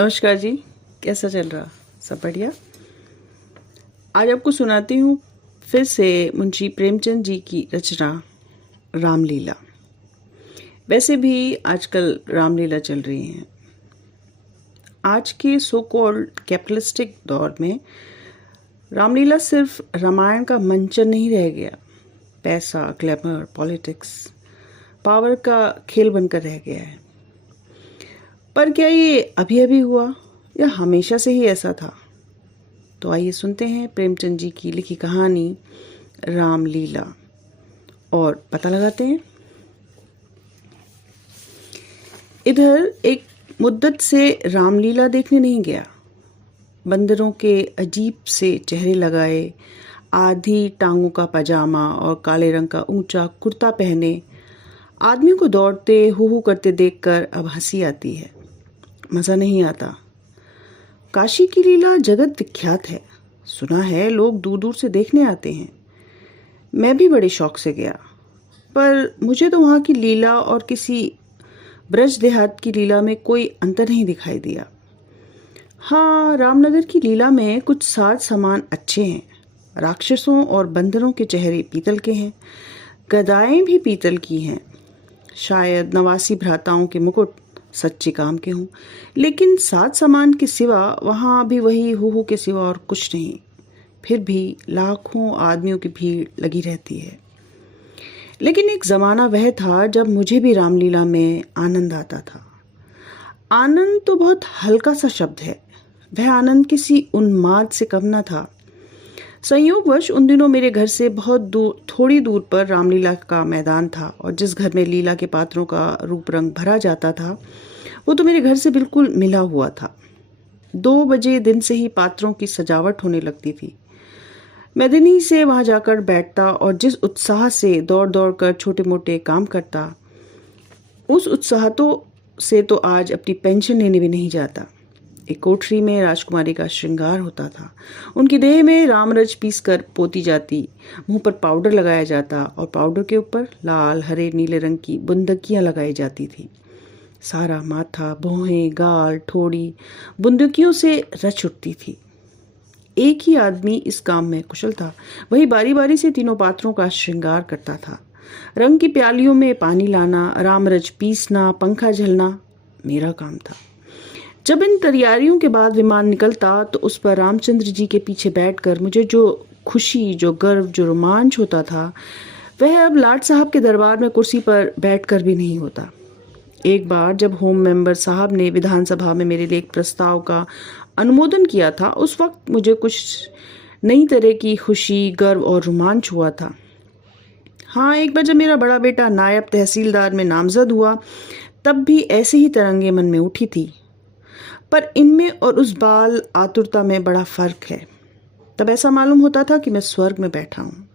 नमस्कार जी। कैसा चल रहा? सब बढ़िया। आज आपको सुनाती हूँ फिर से मुंशी प्रेमचंद जी की रचना रामलीला। वैसे भी आजकल रामलीला चल रही हैं। आज के सो कॉल्ड कैपिटलिस्टिक दौर में रामलीला सिर्फ रामायण का मंचन नहीं रह गया। पैसा, ग्लैमर, पॉलिटिक्स, पावर का खेल बनकर रह गया है। पर क्या ये अभी अभी हुआ या हमेशा से ही ऐसा था? तो आइए सुनते हैं प्रेमचंद जी की लिखी कहानी रामलीला और पता लगाते हैं। इधर एक मुद्दत से रामलीला देखने नहीं गया। बंदरों के अजीब से चेहरे लगाए, आधी टांगों का पजामा और काले रंग का ऊंचा कुर्ता पहने आदमियों को दौड़ते हू करते देखकर अब हंसी आती है, मज़ा नहीं आता। काशी की लीला जगत विख्यात है, सुना है लोग दूर दूर से देखने आते हैं। मैं भी बड़े शौक से गया, पर मुझे तो वहाँ की लीला और किसी ब्रज देहात की लीला में कोई अंतर नहीं दिखाई दिया। हाँ, रामनगर की लीला में कुछ साज सामान अच्छे हैं। राक्षसों और बंदरों के चेहरे पीतल के हैं, गदाएं भी पीतल की हैं। शायद 89 भ्राताओं के मुकुट सच्चे काम के हों, लेकिन साज सामान के सिवा वहाँ भी वही हू के सिवा और कुछ नहीं। फिर भी लाखों आदमियों की भीड़ लगी रहती है। लेकिन एक ज़माना वह था जब मुझे भी रामलीला में आनंद आता था। आनंद तो बहुत हल्का सा शब्द है, वह आनंद किसी उन्माद से कम न था। संयोगवश उन दिनों मेरे घर से बहुत दूर, थोड़ी दूर पर रामलीला का मैदान था, और जिस घर में लीला के पात्रों का रूप रंग भरा जाता था वो तो मेरे घर से बिल्कुल मिला हुआ था। 2 बजे दिन से ही पात्रों की सजावट होने लगती थी। मैं दिन ही से वहां जाकर बैठता और जिस उत्साह से दौड़ दौड़ कर छोटे मोटे काम करता, उस उत्साह से तो आज अपनी पेंशन लेने भी नहीं जाता। एक कोठरी में राजकुमारी का श्रृंगार होता था। उनकी देह में रामरज पीस कर पोती जाती, मुंह पर पाउडर लगाया जाता और पाउडर के ऊपर लाल, हरे, नीले रंग की बुंदकियां लगाई जाती थी। सारा माथा, भौहें, गाल, ठोड़ी बुंदकियों से रच उठती थी। एक ही आदमी इस काम में कुशल था। वही बारी बारी से तीनों पात्रों का श्रृंगार करता था। रंग की प्यालियों में पानी लाना, रामरज पीसना, पंखा झलना मेरा काम था। जब इन तैयारियों के बाद विमान निकलता तो उस पर रामचंद्र जी के पीछे बैठकर मुझे जो खुशी, जो गर्व, जो रोमांच होता था, वह अब लाट साहब के दरबार में कुर्सी पर बैठकर भी नहीं होता। एक बार जब होम मेंबर साहब ने विधानसभा में मेरे लिए एक प्रस्ताव का अनुमोदन किया था, उस वक्त मुझे कुछ नई तरह की खुशी, गर्व और रोमांच हुआ था। हाँ, एक बार जब मेरा बड़ा बेटा नायब तहसीलदार में नामजद हुआ, तब भी ऐसे ही तरंगे मन में उठी थी। पर इनमें और उस बाल आतुरता में बड़ा फर्क है। तब ऐसा मालूम होता था कि मैं स्वर्ग में बैठा हूँ।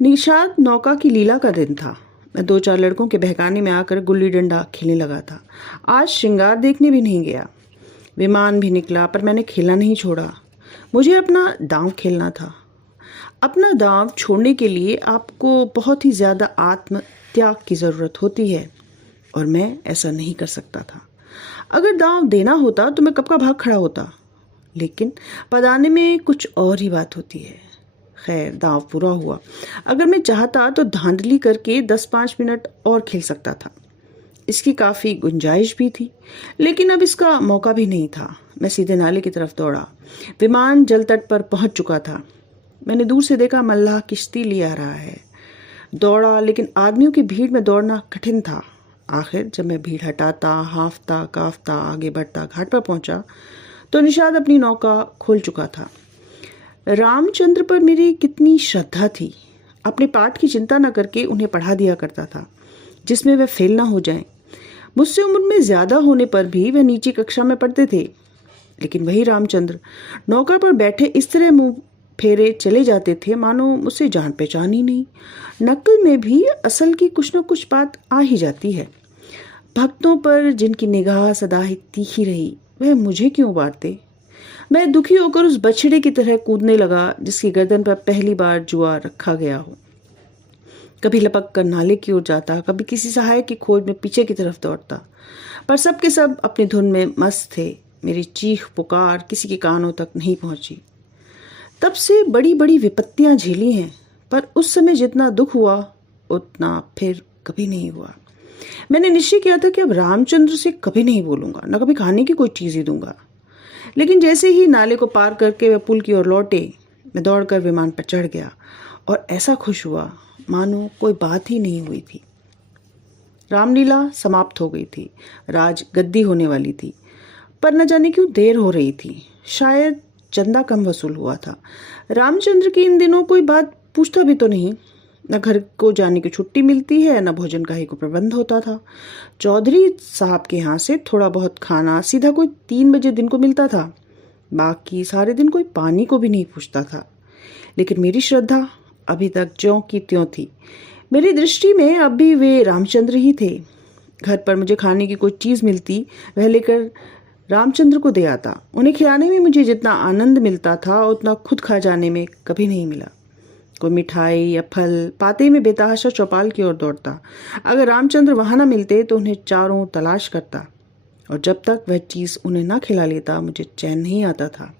निषाद नौका की लीला का दिन था। मैं 2-4 लड़कों के बहकाने में आकर गुल्ली डंडा खेलने लगा था। आज श्रृंगार देखने भी नहीं गया। विमान भी निकला, पर मैंने खेलना नहीं छोड़ा। मुझे अपना दांव खेलना था। अपना दांव छोड़ने के लिए आपको बहुत ही ज़्यादा आत्म त्याग की ज़रूरत होती है, और मैं ऐसा नहीं कर सकता था। अगर दांव देना होता तो मैं कब का भाग खड़ा होता, लेकिन पदाने में कुछ और ही बात होती है। खैर, दांव पूरा हुआ। अगर मैं चाहता तो धांधली करके 10-5 मिनट और खेल सकता था। इसकी काफ़ी गुंजाइश भी थी, लेकिन अब इसका मौका भी नहीं था। मैं सीधे नाले की तरफ दौड़ा। विमान जल तट पर पहुंच चुका था। मैंने दूर से देखा मल्लाह किश्ती ले आ रहा है। दौड़ा, लेकिन आदमियों की भीड़ में दौड़ना कठिन था। आखिर जब मैं भीड़ हटाता, हाफता काफता आगे बढ़ता घाट पर पहुंचा तो निषाद अपनी नौका खोल चुका था। रामचंद्र पर मेरी कितनी श्रद्धा थी। अपने पाठ की चिंता न करके उन्हें पढ़ा दिया करता था, जिसमें वह फेल ना हो जाएं। मुझसे उम्र में ज्यादा होने पर भी वह नीची कक्षा में पढ़ते थे, लेकिन वही रामचंद्र नौका पर बैठे इस तरह मुंह फेरे चले जाते थे मानो मुझसे जान पहचान ही नहीं। नकल में भी असल की कुछ न कुछ बात आ ही जाती है। भक्तों पर जिनकी निगाह सदा ही तीखी रही, वह मुझे क्यों बांटते? मैं दुखी होकर उस बछड़े की तरह कूदने लगा जिसकी गर्दन पर पहली बार जुआ रखा गया हो। कभी लपक कर नाले की ओर जाता, कभी किसी सहायक की खोज में पीछे की तरफ दौड़ता। पर सब के सब अपनी धुन में मस्त थे। मेरी चीख पुकार किसी के कानों तक नहीं पहुंची। तब से बड़ी बड़ी विपत्तियां झेली हैं, पर उस समय जितना दुख हुआ उतना फिर कभी नहीं हुआ। मैंने निश्चय किया था कि अब रामचंद्र से कभी नहीं बोलूंगा, न कभी खाने की कोई चीज़ ही दूंगा। लेकिन जैसे ही नाले को पार करके वह पुल की ओर लौटे, मैं दौड़कर विमान पर चढ़ गया और ऐसा खुश हुआ मानो कोई बात ही नहीं हुई थी। रामलीला समाप्त हो गई थी। राज गद्दी होने वाली थी, पर न जाने क्यों देर हो रही थी। शायद चंदा कम वसूल हुआ था। रामचंद्र की इन दिनों कोई बात पूछता भी तो नहीं। न घर को जाने की छुट्टी मिलती है, न भोजन का ही को प्रबंध होता था। चौधरी साहब के यहाँ से थोड़ा बहुत खाना सीधा कोई 3 बजे दिन को मिलता था। बाकी सारे दिन कोई पानी को भी नहीं पूछता था। लेकिन मेरी श्रद्धा अभी तक ज्यों की त्यों थी। मेरी दृष्टि में अब भी वे रामचंद्र ही थे। घर पर मुझे खाने की कोई चीज़ मिलती, वह लेकर रामचंद्र को दे आता। उन्हें खिलाने में मुझे जितना आनंद मिलता था उतना खुद खा जाने में कभी नहीं मिला। कोई मिठाई या फल पाते ही मैं बेतहाशा चौपाल की ओर दौड़ता। अगर रामचंद्र वहाँ न मिलते तो उन्हें चारों तलाश करता, और जब तक वह चीज़ उन्हें ना खिला लेता मुझे चैन नहीं आता था।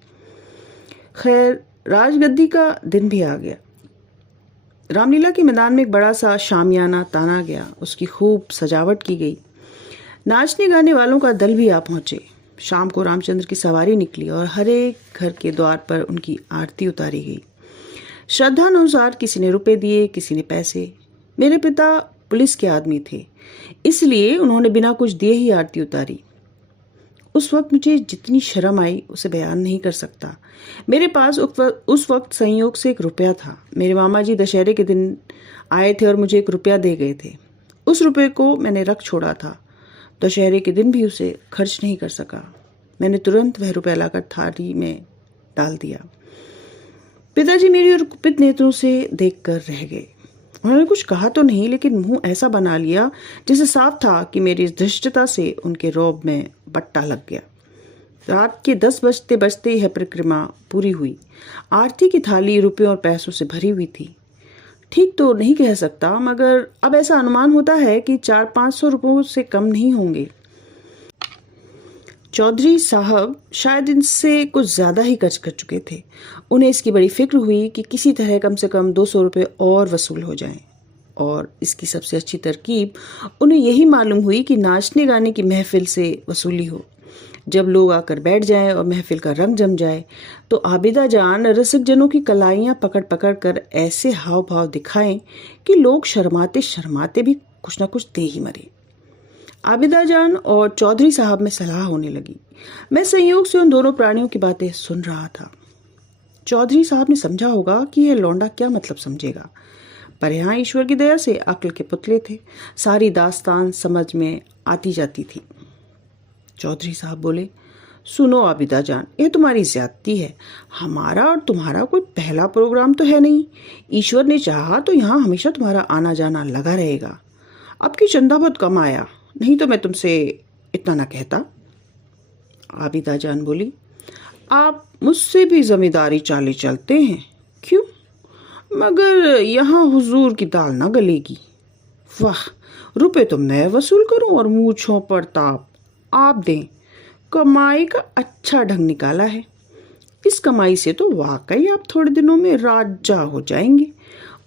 खैर, राजगद्दी का दिन भी आ गया। रामलीला के मैदान में एक बड़ा सा शामियाना ताना गया। उसकी खूब सजावट की गई। नाचने गाने वालों का दल भी आ पहुंचे। शाम को रामचंद्र की सवारी निकली और हर एक घर के द्वार पर उनकी आरती उतारी गई। श्रद्धानुसार किसी ने रुपए दिए, किसी ने पैसे। मेरे पिता पुलिस के आदमी थे, इसलिए उन्होंने बिना कुछ दिए ही आरती उतारी। उस वक्त मुझे जितनी शर्म आई उसे बयान नहीं कर सकता। मेरे पास उस वक्त संयोग से 1 रुपया था। मेरे मामा जी दशहरे के दिन आए थे और मुझे 1 रुपया दे गए थे। उस रुपये को मैंने रख छोड़ा था। दशहरे के दिन भी उसे खर्च नहीं कर सका। मैंने तुरंत वह रुपया लाकर थाली में डाल दिया। पिताजी मेरी ओर कुपित नेत्रों से देखकर रह गए। उन्होंने कुछ कहा तो नहीं, लेकिन मुंह ऐसा बना लिया जिसे साफ था कि मेरी इस धृष्टता से उनके रौब में बट्टा लग गया। रात के 10 बजते बजते यह परिक्रमा पूरी हुई। आरती की थाली रुपयों और पैसों से भरी हुई थी। ठीक तो नहीं कह सकता, मगर अब ऐसा अनुमान होता है कि 400-500 रुपयों से कम नहीं होंगे। चौधरी साहब शायद इनसे कुछ ज्यादा ही खर्च कर चुके थे। उन्हें इसकी बड़ी फिक्र हुई कि किसी तरह कम से कम 200 रुपये और वसूल हो जाएं। और इसकी सबसे अच्छी तरकीब उन्हें यही मालूम हुई कि नाचने गाने की महफिल से वसूली हो। जब लोग आकर बैठ जाएं और महफिल का रंग जम जाए तो आबिदा जान रसिक जनों की कलाइयां पकड़ पकड़ कर ऐसे हाव भाव दिखाएं कि लोग शर्माते शर्माते भी कुछ न कुछ दे ही मरे। आबिदा जान और चौधरी साहब में सलाह होने लगी। मैं संयोग से उन दोनों प्राणियों की बातें सुन रहा था। चौधरी साहब ने समझा होगा कि यह लौंडा क्या मतलब समझेगा, पर यहाँ ईश्वर की दया से अक्ल के पुतले थे। सारी दास्तान समझ में आती जाती थी। चौधरी साहब बोले, सुनो आबिदा जान, यह तुम्हारी ज्यादती है। हमारा और तुम्हारा कोई पहला प्रोग्राम तो है नहीं। ईश्वर ने चाहा तो यहाँ हमेशा तुम्हारा आना जाना लगा रहेगा। अब की चंदा बहुत कम आया, नहीं तो मैं तुमसे इतना ना कहता। आबिदा जान बोली, आप मुझसे भी जमींदारी चाले चलते हैं। क्यों? मगर यहाँ हुजूर की दाल ना गलेगी। वाह, रुपए तो मैं वसूल करूं और मूंछों पर ताप आप दें। कमाई का अच्छा ढंग निकाला है। इस कमाई से तो वाकई आप थोड़े दिनों में राजा हो जाएंगे।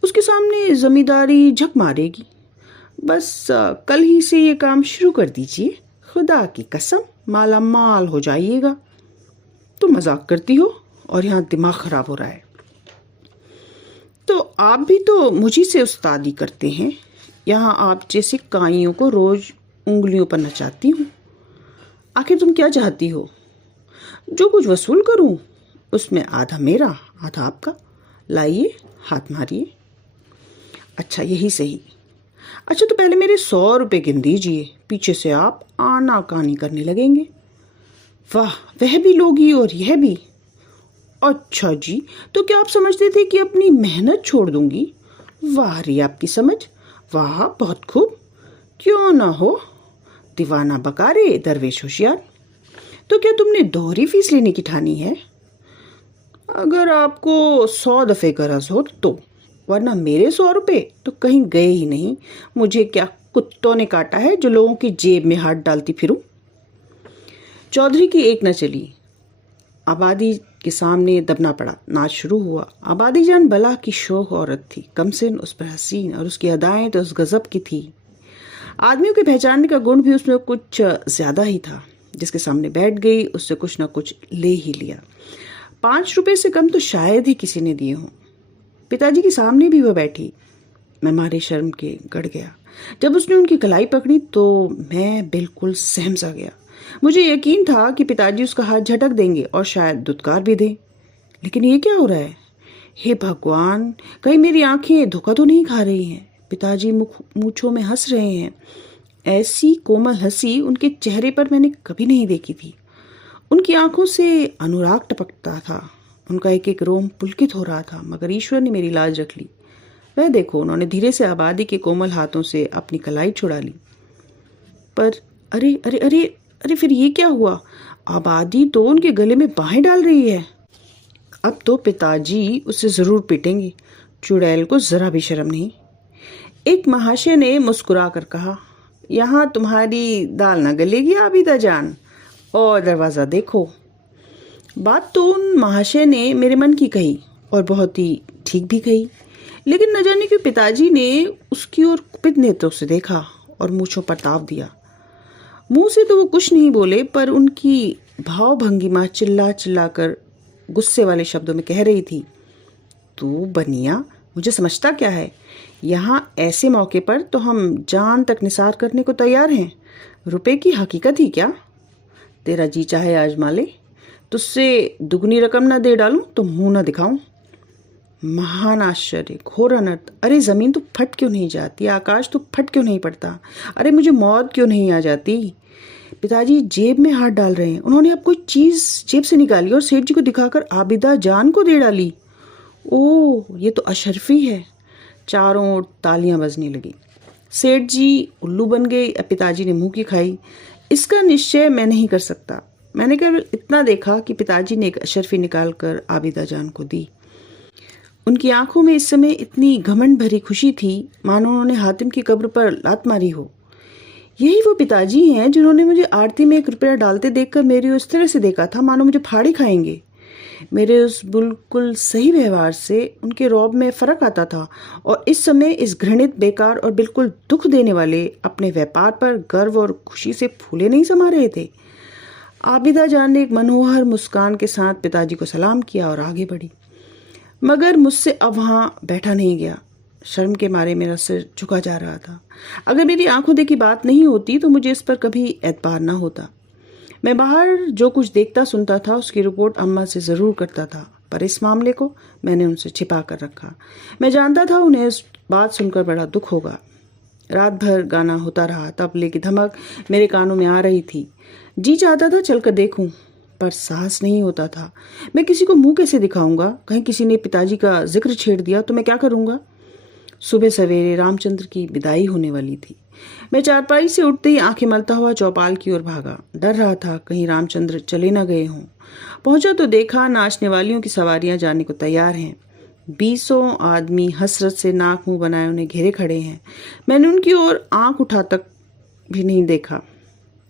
उसके सामने जमींदारी झक मारेगी। बस कल ही से ये काम शुरू कर दीजिए। खुदा की कसम माला माल हो जाइएगा। तो मजाक करती हो और यहाँ दिमाग खराब हो रहा है। तो आप भी तो मुझी से उस्तादी करते हैं। यहाँ आप जैसे काइयों को रोज उंगलियों पर नचाती हूँ। आखिर तुम क्या चाहती हो? जो कुछ वसूल करूँ उसमें आधा मेरा आधा आपका। लाइए, हाथ मारिए। अच्छा, यही सही। अच्छा, तो पहले मेरे 100 रुपये गिन दीजिए। पीछे से आप आनाकानी करने लगेंगे। वाह, वह भी लोगी और यह भी। अच्छा जी, तो क्या आप समझते थे कि अपनी मेहनत छोड़ दूंगी? वाह रे आपकी समझ। वाह, बहुत खूब। क्यों ना हो, दीवाना बकारे दरवेश होशियार। तो क्या तुमने दोहरी फीस लेने की ठानी है? अगर आपको 100 दफे गरज हो तो, वरना मेरे 100 रुपये तो कहीं गए ही नहीं। मुझे क्या कुत्तों ने काटा है जो लोगों की जेब में हाथ डालती फिरूं? चौधरी की एक न चली। आबादी के सामने दबना पड़ा। नाच शुरू हुआ। आबादी जान बला की शौक औरत थी, कमसिन, उस पर हसीन, और उसकी अदाएं तो उस गजब की थी। आदमियों के पहचानने का गुण भी उसमें कुछ ज्यादा ही था। जिसके सामने बैठ गई उससे कुछ न कुछ ले ही लिया। 5 रुपए से कम तो शायद ही किसी ने दिए हों। पिताजी के सामने भी वह बैठी। मैं मारे शर्म के गड़ गया। जब उसने उनकी कलाई पकड़ी तो मैं बिल्कुल सहम सा गया। मुझे यकीन था कि पिताजी उसका हाथ झटक देंगे और शायद दुत्कार भी दें। लेकिन ये क्या हो रहा है? हे भगवान, कहीं मेरी आंखें धोखा तो नहीं खा रही हैं? पिताजी मूंछों में हंस रहे हैं। ऐसी कोमल हंसी उनके चेहरे पर मैंने कभी नहीं देखी थी। उनकी आंखों से अनुराग टपकता था। उनका एक एक रोम पुलकित हो रहा था। मगर ईश्वर ने मेरी लाज रख ली। वह देखो, उन्होंने धीरे से आबादी के कोमल हाथों से अपनी कलाई छुड़ा ली। पर अरे अरे अरे अरे, फिर ये क्या हुआ? आबादी तो उनके गले में बाहें डाल रही है। अब तो पिताजी उसे जरूर पीटेंगे। चुड़ैल को जरा भी शर्म नहीं। एक महाशय ने मुस्कुरा कर कहा, यहाँ तुम्हारी दाल न गलेगी आबिदा जान, और दरवाजा देखो। बात तो उन महाशय ने मेरे मन की कही और बहुत ही ठीक भी कही। लेकिन न जाने क्यों पिताजी ने उसकी ओर कुपित नेत्रों से देखा और मूंछों पर ताव दिया। मुंह से तो वो कुछ नहीं बोले, पर उनकी भाव भंगिमा चिल्ला चिल्ला कर गुस्से वाले शब्दों में कह रही थी, तू बनिया मुझे समझता क्या है? यहाँ ऐसे मौके पर तो हम जान तक निसार करने को तैयार हैं। रुपए की हकीकत ही क्या? तेरा जी चाहे आजमा ले। तुझसे दुगनी रकम ना दे डालूं तो मुंह ना दिखाऊं। महान आश्चर्य, घोर अनर्थ। अरे जमीन तो फट क्यों नहीं जाती? आकाश तो फट क्यों नहीं पड़ता? अरे मुझे मौत क्यों नहीं आ जाती? पिताजी जेब में हाथ डाल रहे हैं। उन्होंने अब कोई चीज जेब से निकाली और सेठ जी को दिखाकर आबिदा जान को दे डाली। ओह, ये तो अशरफी है। चारों ओर तालियां बजने लगी। सेठ जी उल्लू बन गए। अब पिताजी ने मुंह की खाई। इसका निश्चय मैं नहीं कर सकता। मैंने केवल इतना देखा कि पिताजी ने एक अशरफी निकालकर आबिदा जान को दी। उनकी आंखों में इस समय इतनी घमंड भरी खुशी थी मानो उन्होंने हातिम की कब्र पर लात मारी हो। यही वो पिताजी हैं जिन्होंने मुझे आरती में 1 रुपया डालते देखकर मेरी उस तरह से देखा था मानो मुझे फाड़ी खाएंगे। मेरे उस बिल्कुल सही व्यवहार से उनके रौब में फर्क आता था और इस समय इस घृणित, बेकार और बिल्कुल दुख देने वाले अपने व्यापार पर गर्व और खुशी से फूले नहीं समा रहे थे। आबिदा जान ने एक मनोहर मुस्कान के साथ पिताजी को सलाम किया और आगे बढ़ी। मगर मुझसे अब वहां बैठा नहीं गया। शर्म के मारे मेरा सिर झुका जा रहा था। अगर मेरी आंखों देखी बात नहीं होती तो मुझे इस पर कभी एतबार ना होता। मैं बाहर जो कुछ देखता सुनता था उसकी रिपोर्ट अम्मा से जरूर करता था, पर इस मामले को मैंने उनसे छिपा कर रखा। मैं जानता था उन्हें इस बात सुनकर बड़ा दुख होगा। रात भर गाना होता रहा। तबले की धमक मेरे कानों में आ रही थी। जी चाहता था चलकर देखूं, पर साहस नहीं होता था। मैं किसी को मुंह कैसे दिखाऊंगा? कहीं किसी ने पिताजी का जिक्र छेड़ दिया तो मैं क्या करूंगा? सुबह सवेरे रामचंद्र की विदाई होने वाली थी। मैं चारपाई से उठते ही आंखें मलता हुआ चौपाल की ओर भागा। डर रहा था कहीं रामचंद्र चले न गए हों। पहुंचा तो देखा नाचने वालियों की सवारियां जाने को तैयार हैं। 20 आदमी हसरत से नाक मुंह बनाए उन्हें घेरे खड़े हैं। मैंने उनकी ओर आंख उठा तक भी नहीं देखा।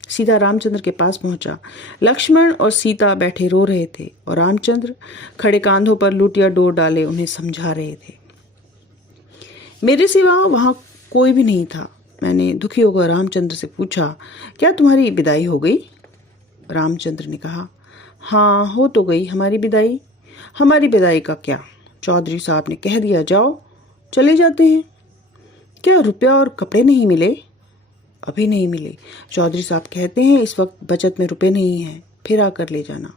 सीधा रामचंद्र के पास पहुंचा। लक्ष्मण और सीता बैठे रो रहे थे और रामचंद्र खड़े कांधों पर लुटिया डोर डाले उन्हें समझा रहे थे। मेरे सिवा वहां कोई भी नहीं था। मैंने दुखी होकर रामचंद्र से पूछा, क्या तुम्हारी विदाई हो गई? रामचंद्र ने कहा, हाँ हो तो गई हमारी विदाई। हमारी विदाई का क्या? चौधरी साहब ने कह दिया जाओ, चले जाते हैं। क्या रुपया और कपड़े नहीं मिले? अभी नहीं मिले। चौधरी साहब कहते हैं इस वक्त बचत में रुपए नहीं हैं, फिर आकर ले जाना।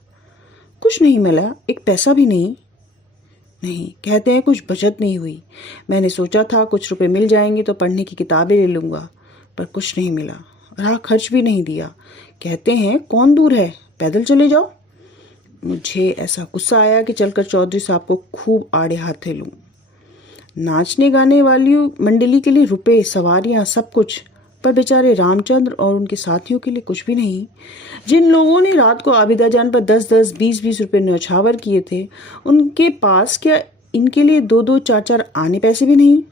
कुछ नहीं मिला, एक पैसा भी नहीं। नहीं, कहते हैं कुछ बचत नहीं हुई। मैंने सोचा था कुछ रुपए मिल जाएंगे तो पढ़ने की किताबें ले लूंगा, पर कुछ नहीं मिला। राह खर्च भी नहीं दिया। कहते हैं कौन दूर है, पैदल चले जाओ। मुझे ऐसा गुस्सा आया कि चलकर चौधरी साहब को खूब आड़े हाथे लूं। नाचने गाने वाली मंडली के लिए रुपए, सवारियां, सब कुछ, पर बेचारे रामचंद्र और उनके साथियों के लिए कुछ भी नहीं। जिन लोगों ने रात को आबिदा जान पर 10-10, 20-20 रुपए न्यौछावर किए थे, उनके पास क्या इनके लिए 2-2, 4-4 आने पैसे भी नहीं?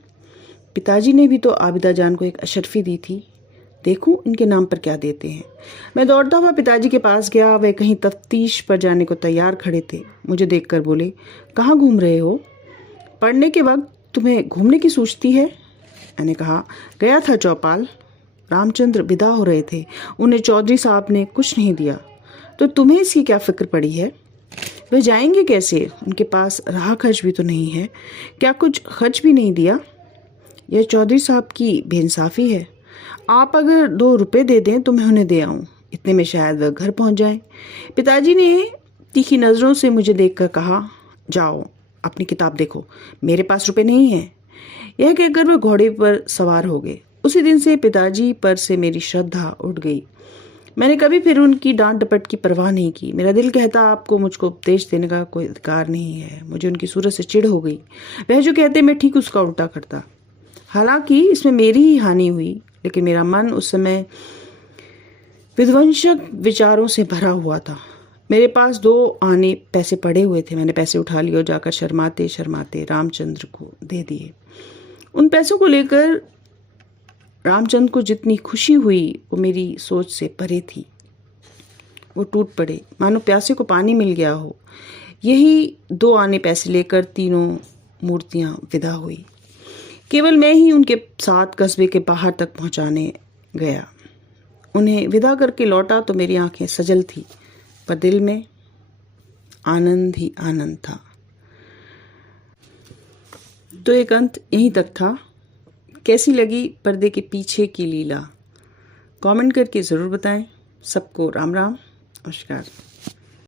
पिताजी ने भी तो आबिदा जान को एक अशरफी दी थी। देखूं इनके नाम पर क्या देते हैं। मैं दौड़ता हुआ पिताजी के पास गया। वे कहीं तफ्तीश पर जाने को तैयार खड़े थे। मुझे देखकर बोले, कहाँ घूम रहे हो? पढ़ने के वक्त तुम्हें घूमने की सूझती है? मैंने कहा, गया था चौपाल। रामचंद्र विदा हो रहे थे। उन्हें चौधरी साहब ने कुछ नहीं दिया। तो तुम्हें इसकी क्या फिक्र पड़ी है? वे जाएंगे कैसे? उनके पास राह खर्च भी तो नहीं है। क्या कुछ खर्च भी नहीं दिया? यह चौधरी साहब की बेइंसाफी है। आप अगर 2 रुपए दे दें तो मैं उन्हें दे आऊं। इतने में शायद वह घर पहुंच जाएं। पिताजी ने तीखी नज़रों से मुझे देखकर कहा, जाओ अपनी किताब देखो, मेरे पास रुपए नहीं हैं। यह कहकर वह घोड़े पर सवार हो गए। उसी दिन से पिताजी पर से मेरी श्रद्धा उठ गई। मैंने कभी फिर उनकी डांट डपट की परवाह नहीं की। मेरा दिल कहता, आपको मुझको उपदेश देने का कोई अधिकार नहीं है। मुझे उनकी सूरत से चिढ़ हो गई। वह जो कहते मैं ठीक उसका उल्टा करता। हालांकि इसमें मेरी ही हानि हुई, लेकिन मेरा मन उस समय विध्वंसक विचारों से भरा हुआ था। मेरे पास 2 आने पैसे पड़े हुए थे। मैंने पैसे उठा लिए और जाकर शर्माते शर्माते रामचंद्र को दे दिए। उन पैसों को लेकर रामचंद्र को जितनी खुशी हुई वो मेरी सोच से परे थी। वो टूट पड़े मानो प्यासे को पानी मिल गया हो। यही 2 आने पैसे लेकर तीनों मूर्तियां विदा हुई। केवल मैं ही उनके साथ कस्बे के बाहर तक पहुंचाने गया। उन्हें विदा करके लौटा तो मेरी आंखें सजल थी, पर दिल में आनंद ही आनंद था। तो एक अंत यहीं तक था। कैसी लगी पर्दे के पीछे की लीला? कमेंट करके ज़रूर बताएं। सबको राम राम, नमस्कार।